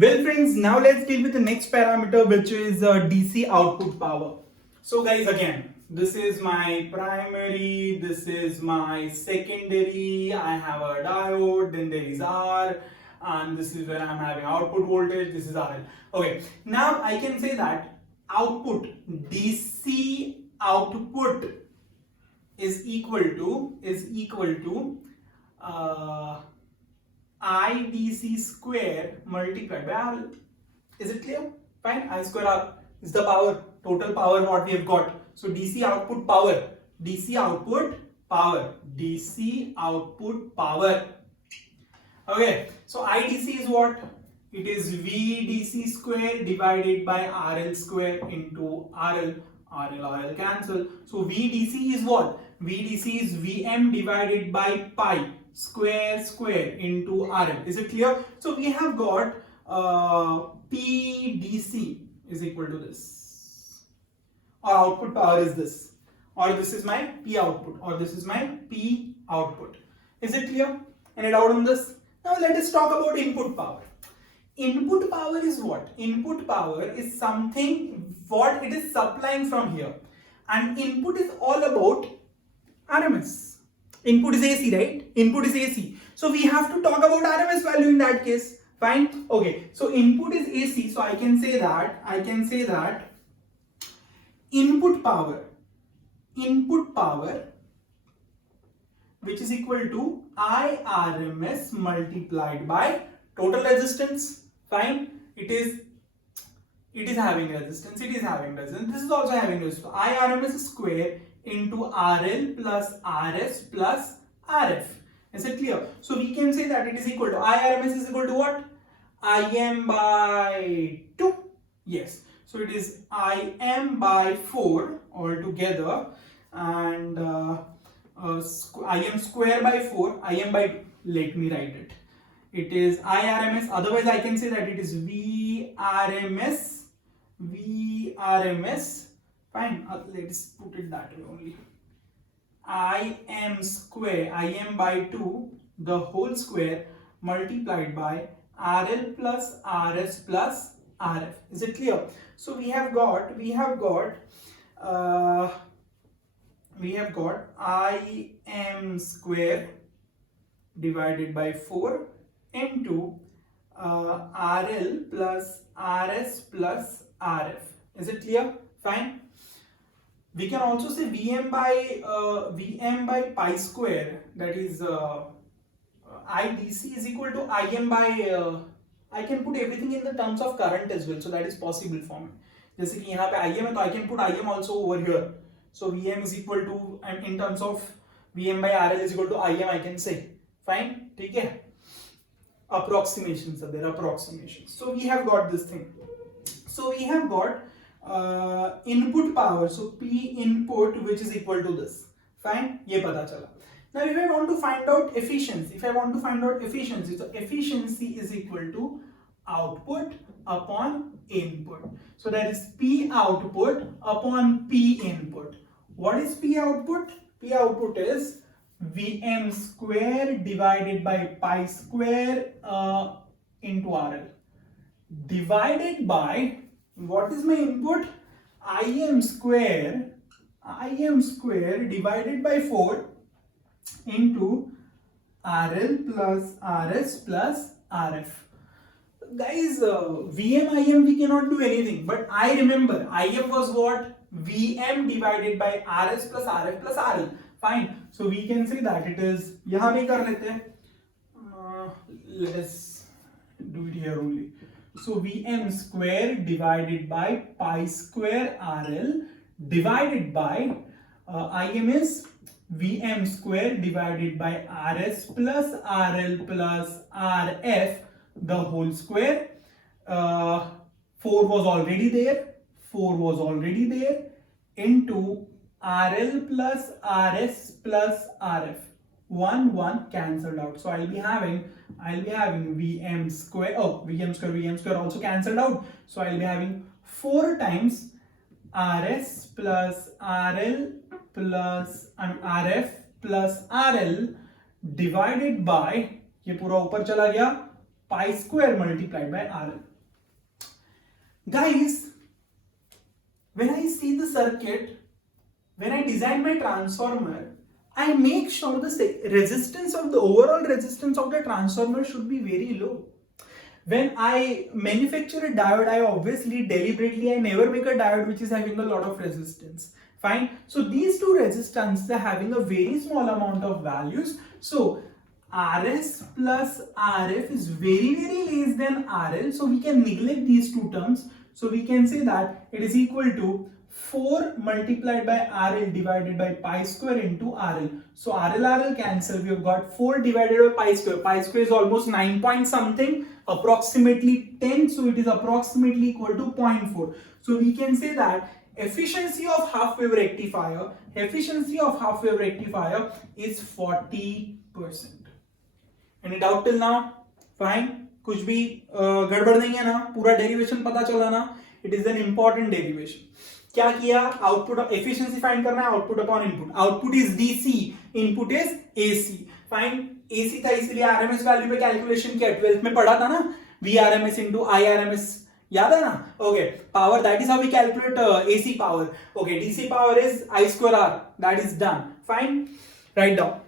Well friends, now let's deal with the next parameter, which is DC output power. So guys, again, this is my primary, this is my secondary, I have a diode, then there is R, and this is where I'm having output voltage, this is RL. Okay, now I can say that output, DC output is equal to IDC square multiplied by RL. Is it clear? Fine. I square R is the power, total power what we have got. So DC output power, DC output power, DC output power. Okay. So IDC is what? It is VDC square divided by RL square into RL. RL cancel. So VDC is what? VDC is VM divided by pi square into RL. Is it clear? So we have got PDC is equal to this. Our output power is this. Or this is my P output. Or this is my P output. Is it clear? Any doubt on this? Now let us talk about input power. Input power is what? Input power is something what it is supplying from here. And input is all about RMS. Input is AC, right? Input is AC. So we have to talk about RMS value in that case. Fine. Okay. So input is AC. So I can say that input power which is equal to IRMS multiplied by total resistance. Fine. It is having resistance. This is also having resistance. IRMS square into RL plus RS plus RF. Is it clear? So we can say that it is equal to IRMS is equal to what? IM by 2. Yes. So it is IM by 4 altogether, and IM square by 4. IM by 2. Let me write it. It is IRMS. Otherwise, I can say that it is VRMS. Fine, let's put it that way only. IM square, IM by 2, the whole square multiplied by RL plus RS plus RF. Is it clear? So we have got IM square divided by 4 into RL plus RS plus RF. Is it clear? Fine. We can also say Vm by pi square, that is IDC is equal to Im by I can put everything in the terms of current as well, so that is possible for me. जैसे कि यहाँ पे Im है तो I can put Im also over here. So Vm is equal to, and in terms of Vm by RL is equal to Im, I can say. Fine, ठीक है? Approximations are there, approximations. So we have got this thing. So we have got input power, so P input, which is equal to this. Fine, ये पता चला. Now if I want to find out efficiency, so efficiency is equal to output upon input. So that is P output upon P input. What is P output? P output is Vm square divided by pi square into RL divided by, what is my input? Im square divided by 4 into RL plus RS plus RF. Guys, Vm, Im we cannot do anything, but I remember Im was what? Vm divided by RS plus RF plus RL. Fine. So we can say that it is, यहाँ भी कर लेते हैं. Let us do it here only. So Vm square divided by pi square RL divided by Im is Vm square divided by RS plus RL plus RF, the whole square. 4 was already there into RL plus RS plus RF. 1 cancelled out. So I'll be having Vm square. Oh, Vm square also cancelled out. So I'll be having 4 times RS plus RL plus RF plus RL divided by, ये पूरा ऊपर चला गया, pi square multiplied by RL. Guys, when I see the circuit, when I design my transformer, I make sure the resistance of the overall resistance of the transformer should be very low. When I manufacture a diode, I obviously deliberately I never make a diode which is having a lot of resistance. Fine. So these two resistors are having a very small amount of values. So Rs plus Rf is very less than RL. So we can neglect these two terms. So we can say that it is equal to 4 multiplied by RL divided by pi square into RL. So RL cancel. We have got 4 divided by pi square. Pi square is almost 9 point something, approximately 10. So it is approximately equal to 0.4. So we can say that efficiency of half wave rectifier is 40%. Any doubt till now? Fine. कुछ भी गड़बड़ नहीं है ना? पूरा derivation पता चला ना? It is an important derivation. क्या किया? आउटपुट एफिशिएंसी फाइंड करना है, output upon input. Output is DC, input is AC. Fine, AC था इसलिए आरएमएस वैल्यू पे कैलकुलेशन किया. 12th में पढ़ा था ना, वीआरएमएस इनटू आईआरएमएस, याद है ना? Okay, power, that is how we calculate AC power. Okay, DC power is I square R. That is done. Fine, write down.